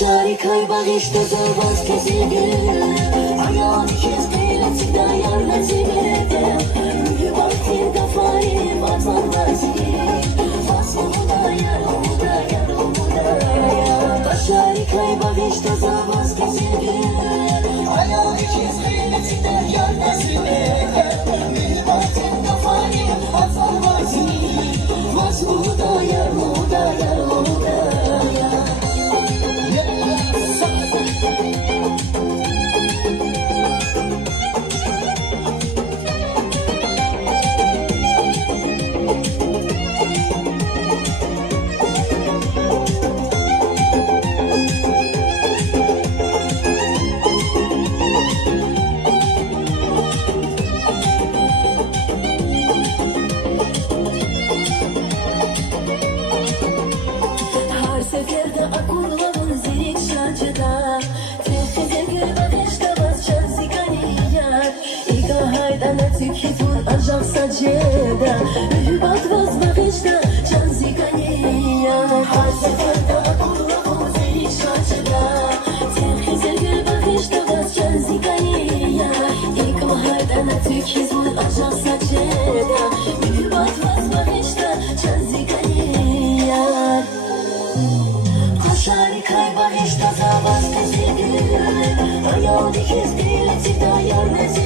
Шарикай багишта за вас кезегül Ayağın ikiz kıyıleti dayar nezibirete Mühü vaktin kafayı vatan vazi Fasmı dayar omu dayar Şarikay bagişta za вас кезегül Ayağın ikiz kıyıleti dayar nezibirete Mühü vaktin kafayı vatan vazi Fasmı dayar omu dayar Seferde akurlavın zirik şacıda Tefide gül bakışta bas çansi kaniyar İka haydana tükitun ancak saceda Ühübat vaz bakışta çansi kaniyar Her seferde akurlavın zirik şacıda Tefide gül bakışta bas çansi kaniyar İka haydana tükitun ancak saceda Ühübat vaz bakışta çansi kaniyar Şarikay bagişta za вас кезегül Ayağın ikiz kıyıleti dayar nezibirete